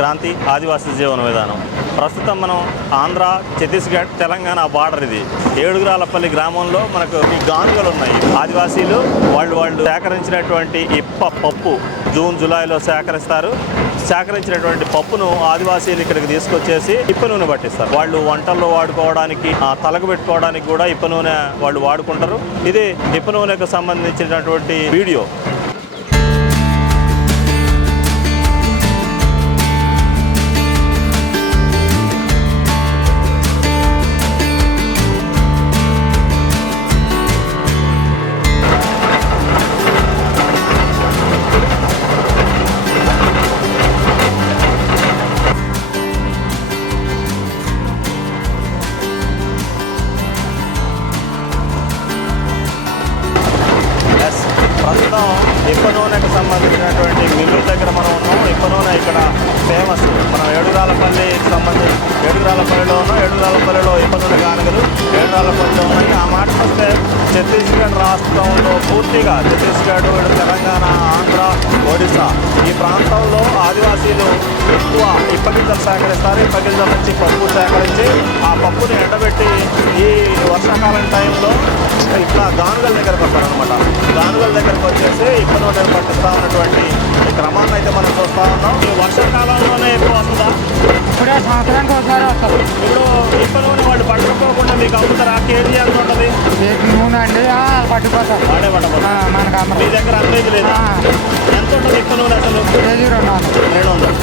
క్రాంతి ఆదివాసీ జీవన విధానం. ప్రస్తుతం మనం ఆంధ్ర ఛత్తీస్గఢ్ తెలంగాణ బార్డర్ ఇది. ఏడుగురాలపల్లి గ్రామంలో మనకు ఈ గానుగలు ఉన్నాయి ఆదివాసీలు వాళ్ళు వాళ్ళు సేకరించినటువంటి ఇప్ప పప్పు జూన్ జూలైలో సేకరిస్తారు. సేకరించినటువంటి పప్పును ఆదివాసీలు ఇక్కడికి తీసుకొచ్చేసి ఇప్ప నూనె పట్టిస్తారు. వాళ్ళు వంటల్లో వాడుకోవడానికి ఆ తలకు పెట్టుకోవడానికి కూడా ఇప్ప నూనె వాళ్ళు వాడుకుంటారు. ఇది ఇప్ప నూనెకు సంబంధించినటువంటి వీడియో. ప్రస్తుతం ఇప్ప నూనెకు సంబంధించినటువంటి మిల్లు దగ్గర మనం ఉన్నాం. ఇప్ప ఇక్కడ ఫేమస్ మనం ఏడురాలపల్లికి సంబంధించి ఏడురాలపల్లిలో ఉన్నాం ఏడురాలపల్లిలో ఇబ్బందులు నూనె కానుకలు ఏడురాలపల్లిలో ఉన్నాయి. ఆ మాట వస్తే ఛత్తీస్గఢ్ రాష్ట్రంలో పూర్తిగా ఛత్తీస్గఢ్ తెలంగాణ ఆంధ్ర ఒడిశా ఈ ప్రాంతంలో ఆదివాసీలు ఎక్కువ ఇప్పగింజలు సేకరిస్తారు. ఇప్పగింజల నుంచి పప్పు సేకరించి ఆ పప్పుని ఎండబెట్టి ఈ వర్షాకాలం టైంలో ఇట్లా గానుగల దగ్గరకు వస్తారనమాట గానుగల దగ్గరకు వచ్చేసి ఇప్పటి పట్టిస్తారు ఉన్నటువంటి ఈ క్రమాన్ని అయితే మనం చూస్తా ఉన్నాం. ఈ వర్షాకాలంలోనే ఎక్కువ వస్తుందా? ఇప్పుడే సంవత్సరానికి ఒకసారి వస్తారు ఇప్పుడు ఇప్పటి నూనె వాళ్ళు పట్టుకోకుండా మీకు అమ్ముతారా? కేజీ ఎంత ఉంటుంది? కేజీ నూనె అండి. ఆ, పట్టుకుపోతారు వాడే పట్టబోదు ఆ, మనకు మీ అమ్మరు దగ్గర అమ్మేది లేదా. ఎంత ఉంటుంది ఇప్పటి నూనె అసలు? కేజీ రెండు వందలు. ఏడు వందలు.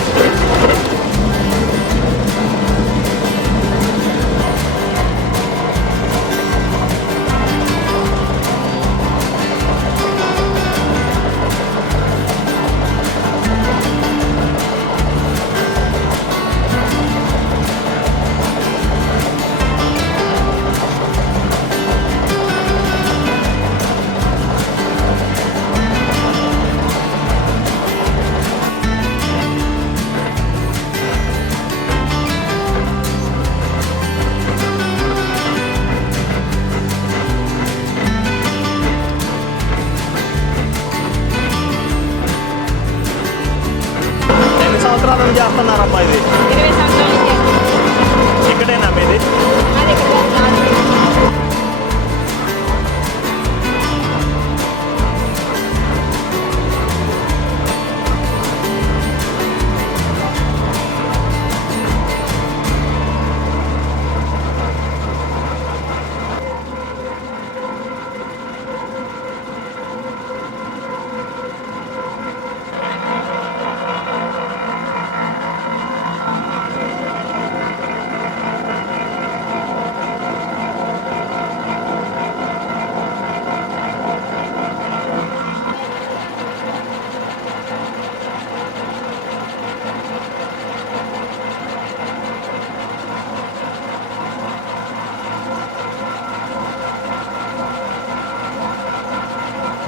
ఎన్ని సంవత్సరాల నుంచి చేస్తున్నారమ్మా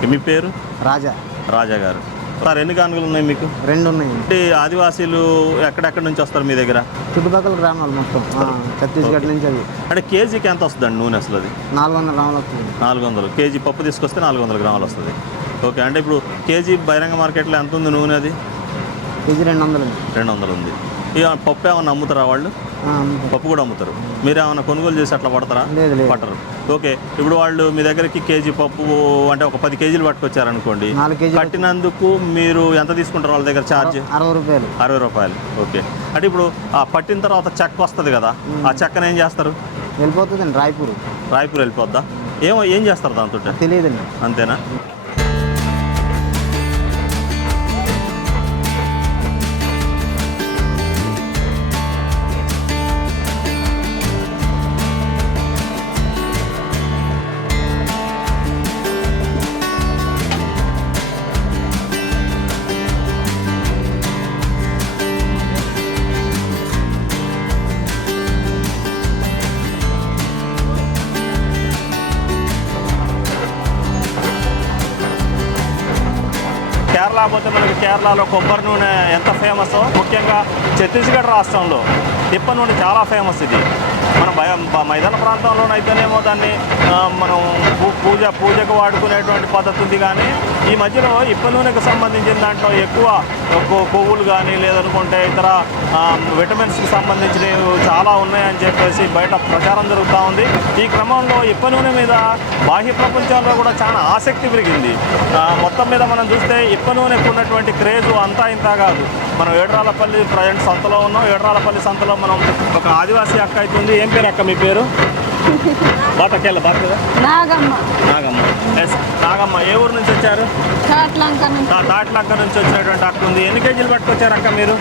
మీ పేరు? రాజా. రాజా గారు. సార్ ఎన్ని కానుకలు ఉన్నాయి మీకు? రెండు ఉన్నాయి అంటే ఆదివాసీలు ఎక్కడెక్కడి నుంచి వస్తారు మీ దగ్గర? చుట్టుపక్కల గ్రామాలు మొత్తం. ఛత్తీస్గఢ్ నుంచి అది. అంటే కేజీకి ఎంత వస్తుందండి నూనె అసలు అది? నాలుగు వందల గ్రాములు వస్తుంది. నాలుగు వందలు కేజీ పప్పు తీసుకొస్తే నాలుగు వందల గ్రాములు వస్తుంది. ఓకే. అంటే ఇప్పుడు కేజీ బహిరంగ మార్కెట్లో ఎంత ఉంది నూనె అది? కేజీ రెండు వందలు. రెండు వందలు ఉంది. పప్పు ఏమన్నా అమ్ముతారా వాళ్ళు. పప్పు కూడా అమ్ముతారు మీరు ఏమైనా కొనుగోలు చేసి అట్లా పడతారా? పట్టరు. ఓకే. ఇప్పుడు వాళ్ళు మీ దగ్గరికి కేజీ పప్పు అంటే ఒక పది కేజీలు పట్టుకొచ్చారనుకోండి పట్టినందుకు మీరు ఎంత తీసుకుంటారు వాళ్ళ దగ్గర ఛార్జ్? అరవై రూపాయలు. అరవై రూపాయలు. ఓకే. అంటే ఇప్పుడు ఆ పట్టిన తర్వాత చెక్క వస్తుంది కదా ఆ చెక్కను ఏం చేస్తారు? వెళ్ళిపోతుందండి రాయపూర్. రాయపూర్ వెళ్ళిపోద్దా? ఏమో ఏం చేస్తారు దాంతో? తెలియదండి. అంతేనా? కేరళ పోతే మనకి కేరళలో కొబ్బరి నూనె ఎంత ఫేమస్ ముఖ్యంగా ఛత్తీస్గఢ్ రాష్ట్రంలో తిప్ప నూనె చాలా ఫేమస్ ఇది. మన భయ మైదాన ప్రాంతంలోనైతేనేమో దాన్ని మనం పూజ పూజకు వాడుకునేటువంటి పద్ధతి ఉంది కానీ ఈ మధ్యలో ఇప్ప నూనెకు సంబంధించిన దాంట్లో ఎక్కువ కొవ్వులు కానీ లేదనుకుంటే ఇతర విటమిన్స్కి సంబంధించినవి చాలా ఉన్నాయని చెప్పేసి బయట ప్రచారం జరుగుతూ ఉంది. ఈ క్రమంలో ఇప్ప నూనె మీద బాహ్య ప్రపంచంలో కూడా చాలా ఆసక్తి పెరిగింది. మొత్తం మీద మనం చూస్తే ఇప్ప నూనెకు ఉన్నటువంటి క్రేజు అంతా ఇంత కాదు. మనం ఏడ్రాలపల్లి ప్రజెంట్ సంతలో ఉన్నాం. ఏడ్రాలపల్లి సంతలో మనం ఒక ఆదివాసీ అక్క అవుతుంది ఏం పేరు అక్క మీ పేరు? బాతకెళ్ళ బాత కదా? నాగమ్మ. నాగమ్మ. ఎస్ నాగమ్మ ఏ ఊరు నుంచి వచ్చారు? చాట్లంక నుంచి. తా- తాట్లక్క నుంచి వచ్చినటువంటి అక్క ఉంది. ఎన్ని కేజీలు పట్టుకొచ్చారు అక్క మీరు?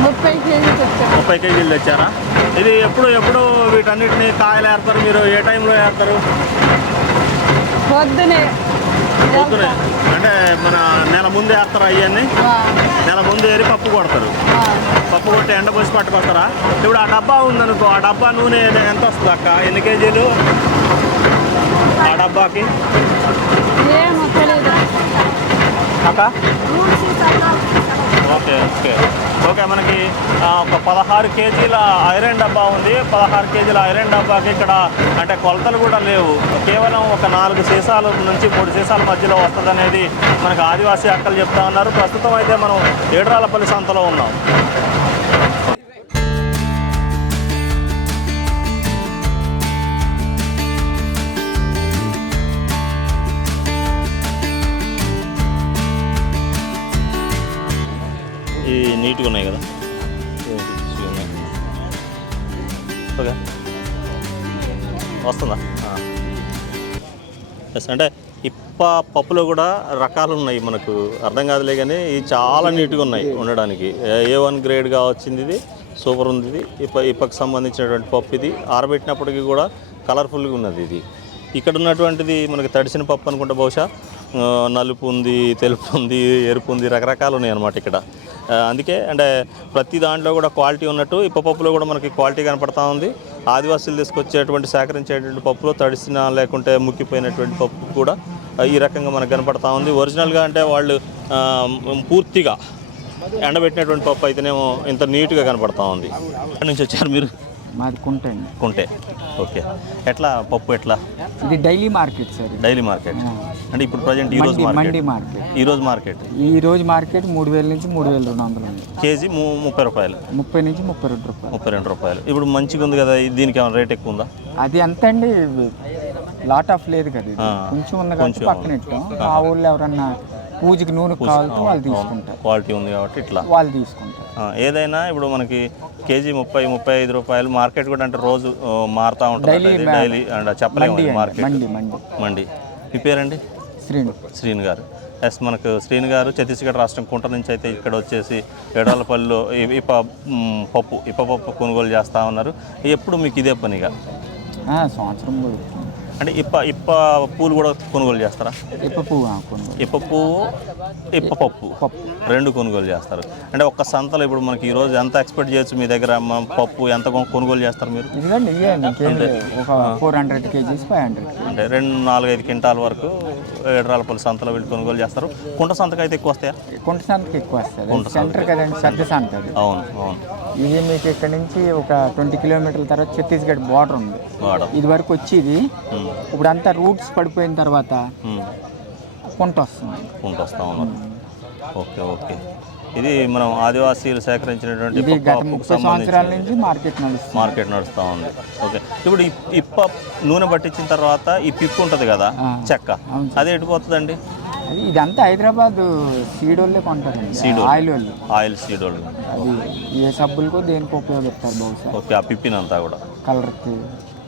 ముప్పై కేజీలు వచ్చారు ముప్పై కేజీలు తెచ్చారా? ఇది ఎప్పుడు ఎప్పుడు వీటన్నిటిని కాయలు ఏరుతారు మీరు? ఏ టైంలో ఏరుతారు పొద్దునే. పొద్దునే అంటే మన నెల ముందు ఏరుతారు అవన్నీ నెల ముందు ఏరి పప్పు కొడతారు. పప్పు కొట్టి ఎండ పోసి పట్టుకొస్తారా ఇప్పుడు ఆ డబ్బా ఉందనుకో ఆ డబ్బా నూనె ఎంత వస్తుంది అక్క? ఎన్ని కేజీలు? ఆ డబ్బాకి? అక్క? Okay okay. ఓకే మనకి ఒక పదహారు కేజీల ఐరన్ డబ్బా ఉంది. పదహారు కేజీల ఐరన్ డబ్బాకి ఇక్కడ అంటే కొలతలు కూడా లేవు. కేవలం ఒక నాలుగు సీసాల నుంచి మూడు సీసాల మధ్యలో వస్తుంది అనేది మనకు ఆదివాసీ అక్కలు చెప్తా ఉన్నారు. ప్రస్తుతం అయితే మనం ఏడ్రాలపల్లి సంతలో ఉన్నాం. నీట్గా ఉన్నాయి కదా? ఓకే. వస్తుందా? ఎస్ అంటే ఇప్ప పప్పులో కూడా రకాలు ఉన్నాయి మనకు. అర్థం కాదులే కానీ ఇవి చాలా నీట్గా ఉన్నాయి ఉండడానికి. ఏ వన్ గ్రేడ్గా వచ్చింది ఇది సూపర్ ఉంది ఇది. ఇప్ప ఇప్పకు సంబంధించినటువంటి పప్పు ఇది. ఆరబెట్టినప్పటికీ కూడా కలర్ఫుల్గా ఉన్నది ఇది. ఇక్కడ ఉన్నటువంటిది మనకి తడిసిన పప్పు అనుకుంటే బహుశా. నలుపు ఉంది తెలుపు ఉంది ఎరుపు ఉంది రకరకాలు ఉన్నాయి అనమాట ఇక్కడ అందుకే అంటే ప్రతి దాంట్లో కూడా క్వాలిటీ ఉన్నట్టు ఇప్ప పప్పులో కూడా మనకి క్వాలిటీ కనపడతా ఉంది. ఆదివాసీలు తీసుకొచ్చేటువంటి సేకరించేటువంటి పప్పులో తడిసిన లేకుంటే ముక్కిపోయినటువంటి పప్పు కూడా ఈ రకంగా మనకు కనపడతా ఉంది. ఒరిజినల్గా అంటే వాళ్ళు పూర్తిగా ఎండబెట్టినటువంటి పప్పు అయితేనేమో ఇంత నీట్గా కనపడతా ఉంది. ఎక్కడి నుంచి వచ్చారు మీరు? మాది కుంటండి కుంటే. ఓకే. ఎట్లా? పప్పు ఎట్లా? ఇది డైలీ మార్కెట్ సార్ ఇది. Daily market. అంటే ఇప్పుడు ప్రజెంట్ ఈ రోజు మండి మార్కెట్. మండి మార్కెట్. ఈ రోజు మార్కెట్. ఈ రోజు మార్కెట్ మూడు వేల నుంచి మూడు వేల రెండు వందలు ఉంది కేజీ ము- ముప్పై రూపాయలు. ముప్పై నుంచి ముప్పై రెండు రూపాయలు. ముప్పై రెండు రూపాయలు. ఇప్పుడు మంచిగా ఉంది కదా దీనికి ఏమైనా రేట్ ఎక్కువ ఉందా? అది ఎంత అండి? లాట్ ఆఫ్ లేదు కదా ఇది. కొంచెం ఉంది కాబట్టి కొంచెం. పక్కన ఇట్టాం ఆ ఊళ్ళో ఎవరన్నా పూజకి నూనె కావాలితే వాళ్ళు తీసుకుంటారు. క్వాలిటీ ఉంది కాబట్టి ఇట్లా. వాళ్ళు తీసుకుంటారు. ఏదైనా ఇప్పుడు మనకి కేజీ ముప్పై ముప్పై ఐదు రూపాయలు మార్కెట్ కూడా అంటే రోజు మారుతా ఉంటుంది డైలీ అండ్ చెప్పలేము మార్కెట్. మండి మండి. మండి. మీ పేరండి? శ్రీను. శ్రీను గారు. ఎస్ మనకు శ్రీను గారు ఛత్తీస్గఢ్ రాష్ట్రం కుంట నుంచి అయితే ఇక్కడ వచ్చేసి ఎడాలపల్లిలో ఈ- ఇప్ప పప్పు ఇప్ప పప్పు కొనుగోలు చేస్తూ ఉన్నారు. ఎప్పుడు మీకు ఇదే పనిగా? సంవత్సరం అంటే ఇప్ప ఇప్ప పూలు కూడా కొనుగోలు చేస్తారా? ఇప్ప పువ్వు కొనుగోలు. ఇప్ప పువ్వు ఇప్ప పప్పు. పప్పు. రెండు కొనుగోలు చేస్తారు. అంటే ఒక్క సంతలో ఇప్పుడు మనకి ఈరోజు ఎంత ఎక్స్పెక్ట్ చేయొచ్చు మీ దగ్గర? పప్పు ఎంత కొను- కొనుగోలు చేస్తారు మీరు? ఇదిగోండి ఇవ్వండి ఇంకేం లేదు. ఒక four hundred KGs five hundred అంటే రెండు నాలుగైదు క్వింటాల వరకు ఏడ్రాలపల్లి సంతలో వెళ్ళి కొనుగోలు చేస్తారు. కుంట సంతకు అయితే ఎక్కువ వస్తాయా? కుంట సంతకి ఎక్కువ సెంటర్ కదండి సంత అది అవును అవును. ఇది మీకు ఇక్కడ నుంచి ఒక ట్వంటీ కిలోమీటర్ల తర్వాత ఛత్తీస్గఢ్ బార్డర్ ఉంది. ఇది వరకు వచ్చేది. ఇప్పుడు అంతా రూట్స్ పడిపోయిన తర్వాత కుంట వస్తుంది. కుంట వస్తూ ఉన్నారు ఓకే ఓకే. ఇది మనం ఆదివాసీలు సేకరించినటువంటి సంవత్సరాల నుంచి మార్కెట్ నడుస్తుంది. మార్కెట్ నడుస్తూ ఉంది. ఓకే. ఇప్పుడు ఇప్ప నూనె పట్టించిన తర్వాత ఈ పిప్పు ఉంటుంది కదా. చెక్క. అది ఎటుపోతుందండి అది ఇదంతా హైదరాబాద్ సీడ్ వాళ్ళే వాళ్ళు. ఆయిల్ వాళ్ళు. ఆయిల్ సీడ్ వాళ్ళు. అది ఏ సబ్బులకో దేనికి ఉపయోగిస్తారు బహుశా. ఓకే ఆ పిప్పినంతా కూడా. కలర్కి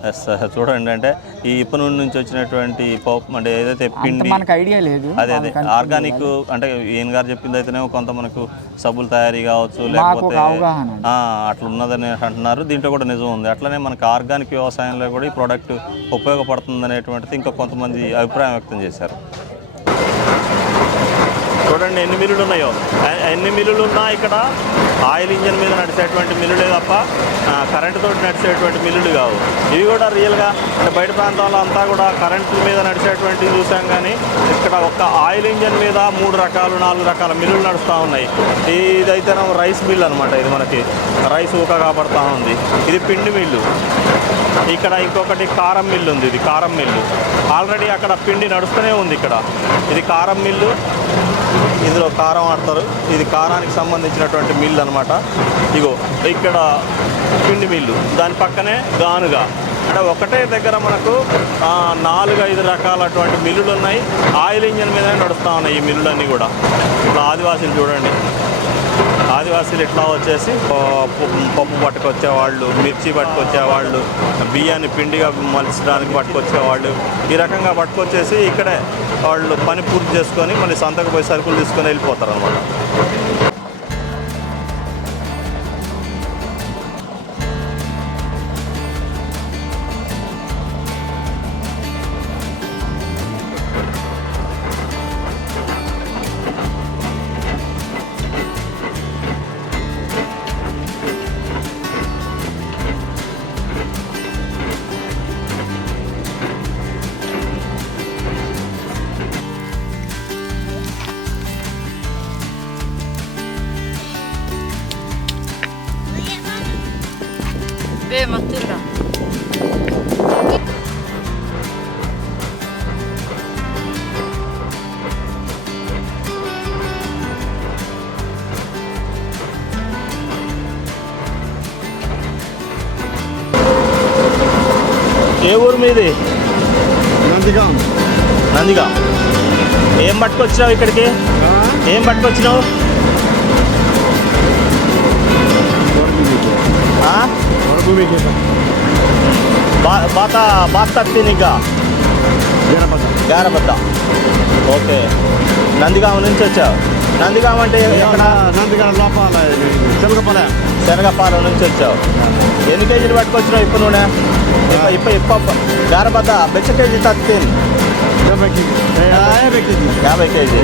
ఎస్ చూడండి అంటే ఈ ఇప్ప నూనె నుంచి వచ్చినటువంటి అంటే ఏదైతే అంత పిండి మనకు ఐడియా లేదు. అదే అదే ఆర్గానిక్ అంటే ఈయన గారు చెప్పింది అయితేనేమో కొంత మనకు సబ్బులు తయారీ కావచ్చు లేకపోతే అట్లా ఉన్నదని అంటున్నారు. దీంట్లో కూడా నిజం ఉంది. అట్లనే మనకి ఆర్గానిక్ వ్యవసాయంలో కూడా ఈ ప్రోడక్ట్ ఉపయోగపడుతుంది అనేటువంటిది ఇంకా కొంతమంది అభిప్రాయం వ్యక్తం చేశారు. చూడండి ఎన్ని మిల్లులు ఉన్నాయో. ఎన్ని మిల్లులు ఉన్నా ఇక్కడ ఆయిల్ ఇంజన్ మీద నడిచేటువంటి మిల్లులే తప్ప కరెంటు కరెంటుతో నడిచేటువంటి మిల్లులు కావు. ఇవి కూడా రియల్గా అంటే బయట ప్రాంతాల్లో అంతా కూడా కరెంటు మీద నడిచేటువంటివి చూసాం కానీ ఇక్కడ ఒక్క ఆయిల్ ఇంజన్ మీద మూడు రకాలు నాలుగు రకాల మిల్లులు నడుస్తూ ఉన్నాయి. ఇదైతే రైస్ మిల్ అనమాట ఇది మనకి. రైస్ ఊక కాబడతా ఉంది. ఇది పిండి మిల్లు. ఇక్కడ ఇంకొకటి కారం మిల్లు ఉంది ఇది కారం మిల్లు. ఆల్రెడీ అక్కడ పిండి నడుస్తూనే ఉంది ఇక్కడ. ఇది కారం మిల్లు. ఇందులో కారం ఆడతారు ఇది కారానికి సంబంధించినటువంటి మిల్లు అనమాట ఇగో ఇక్కడ పిండి మిల్లు. దాని పక్కనే గానుగా. అంటే ఒకటే దగ్గర మనకు ఆ, నాలుగు ఐదు రకాలటువంటి మిల్లులు ఉన్నాయి ఆయిల్ ఇంజన్ మీదనే నడుస్తూ ఉన్నాయి ఈ మిల్లులన్నీ కూడా. ఇప్పుడు ఆదివాసీలు చూడండి. ఆదివాసీలు ఇట్లా వచ్చేసి పప్పు పప్పు పట్టుకొచ్చేవాళ్ళు మిర్చి పట్టుకొచ్చేవాళ్ళు బియ్యాన్ని పిండిగా మలచడానికి పట్టుకొచ్చేవాళ్ళు. ఈ రకంగా పట్టుకొచ్చేసి ఇక్కడే వాళ్ళు పని పూర్తి చేసుకొని మళ్ళీ సంతకు పోయి సరుకులు తీసుకొని వెళ్ళిపోతారు అనమాట నందిగా ఏం పట్టుకొచ్చినావు ఇక్కడికి? ఏం పట్టుకొచ్చినావు? బాత బాత తినిగా గారబద్ద. ఓకే. నందిగామ నుంచి వచ్చావు. నందిగామ అంటే లోపల శనగపాలెం. నుంచి వచ్చావు. ఎన్ని కేజీలు పట్టుకొచ్చినావు ఇప్పుడు నూనె ఇప్ప ఇప్ప ఇప్ప గారబద్ద బెచ్చ కేజీ తత్తిన్. యాభై కేజీ.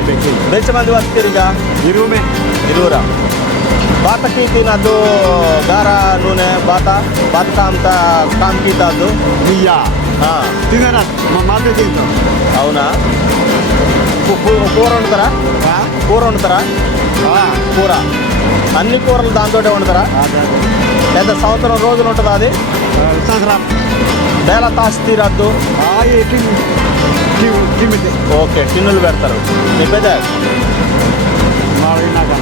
బెచ్చ మంది వస్తుందిగా ఇరుమే. ఇరువురా? బాతకి తినద్దు గార నూనె బాత బాత కాంత కాంకి తాదు ఇయ్యా ఆ, తినరా? మా మాట తింటాం. అవునా? కూర వండుతారా? కూర వండుతారా? కూర. అన్ని కూరలు దాంతోటే వండుతారా? లేదా సంవత్సరం రోజులు ఉంటుందా అది? సంవత్సరం. బేల తాసి తీరద్దు కిమితే ఓకే టిన్నులు పెడతారు. నీ పెద్ద మాడినాక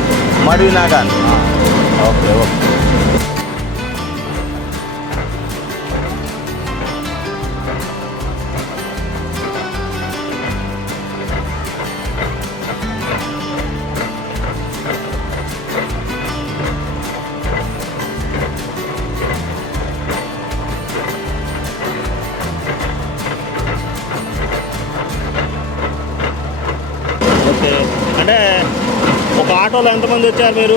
మడి నాగాన్ ఓకే ఓకే. ఎంతమంది వచ్చారు మీరు?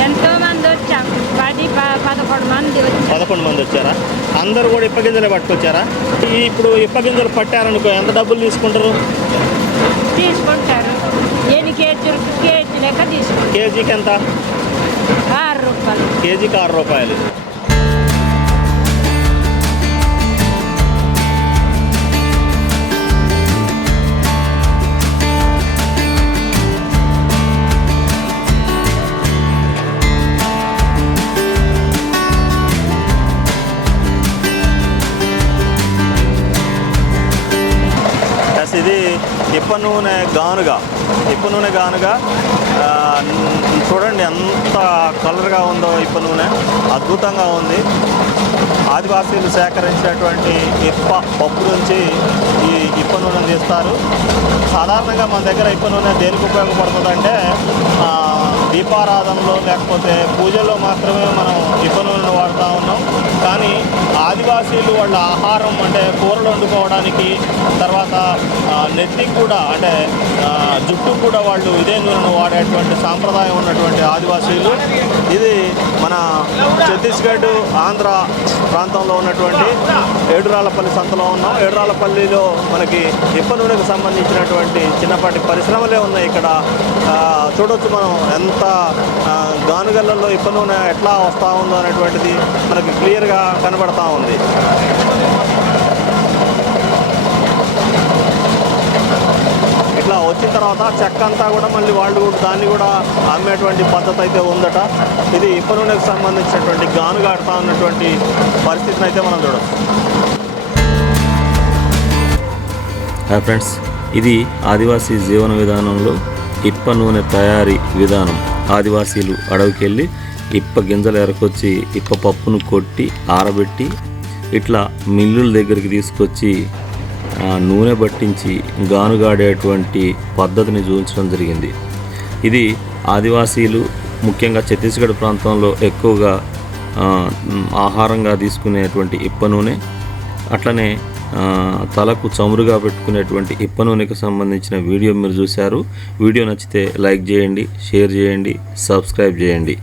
ఎంతో మంది వచ్చాం. పది పదకొండు మంది పదకొండు మంది వచ్చారా? అందరూ కూడా ఇప్ప గింజలే పట్టుకొచ్చారా? ఇప్పుడు ఇప్ప గింజలు పట్టారనుకో ఎంత డబ్బులు తీసుకుంటారు? తీసుకుంటారు. ఎన్ని కేజీలు కేజీ లెక్క తీసుకుంటారు. కేజీకి ఎంత? ఆరు రూపాయలు. కేజీకి ఆరు రూపాయలు. ఇప్ప నూనె గానుగా ఇప్ప నూనె గానుగా చూడండి ఎంత కలర్గా ఉందో ఇప్ప నూనె అద్భుతంగా ఉంది. ఆదివాసీలు సేకరించినటువంటి ఇప్ప పప్పు నుంచి ఈ ఇప్ప నూనెను తీస్తారు. సాధారణంగా మన దగ్గర ఇప్ప నూనె దేనికి ఉపయోగపడుతుందంటే దీపారాధనలో లేకపోతే పూజల్లో మాత్రమే మనం ఇప్ప నూనెను వాడుతూ ఉన్నాం. కానీ ఆదివాసీలు వాళ్ళ ఆహారం అంటే కూరలు వండుకోవడానికి తర్వాత నెత్తికి కూడా అంటే జుట్టు జుట్టుకు కూడా వాళ్ళు ఇదే నూనెను వాడేటువంటి సాంప్రదాయం ఉన్నటువంటి ఆదివాసీలు. ఇది మన ఛత్తీస్గఢ్ ఆంధ్ర ప్రాంతంలో ఉన్నటువంటి ఏడురాలపల్లి సంతలో ఉన్నాం. ఏడురాలపల్లిలో మనకి ఇప్ప నూనెకు సంబంధించినటువంటి చిన్నపాటి పరిశ్రమలే ఉన్నాయి ఇక్కడ. చూడొచ్చు మనం ఎంత గానుగల్లలో ఇప్ప నూనె ఎట్లా వస్తూ ఉందో అనేటువంటిది మనకి క్లియర్గా కనబడతా ఉంది ఇట్లా ఆ చెక్క అంతా కూడా మళ్ళీ వాళ్ళు కూడా దాన్ని కూడా అమ్మేటువంటి పద్ధతి అయితే ఉందట. ఇది ఇప్ప నూనెకు సంబంధించినటువంటి గానుగాడుతా ఉన్నటువంటి పరిస్థితిని అయితే మనం చూడవచ్చు ఫ్రెండ్స్ ఇది ఆదివాసీ జీవన విధానంలో ఇప్ప నూనె తయారీ విధానం. ఆదివాసీలు అడవికెళ్ళి ఇప్ప గింజలు ఎరకొచ్చి ఇప్ప పప్పును కొట్టి ఆరబెట్టి ఇట్లా మిల్లుల దగ్గరికి తీసుకొచ్చి నూనె పట్టించి గానుగాడేటువంటి పద్ధతిని చూపించడం జరిగింది. ఇది ఆదివాసీలు ముఖ్యంగా ఛత్తీస్గఢ్ ప్రాంతంలో ఎక్కువగా ఆహారంగా తీసుకునేటువంటి ఇప్ప నూనె అట్లనే తలకు చమురుగా పెట్టుకునేటువంటి ఇప్ప నూనెకు సంబంధించిన వీడియో మీరు చూశారు. వీడియో నచ్చితే లైక్ చేయండి షేర్ చేయండి సబ్స్క్రైబ్ చేయండి.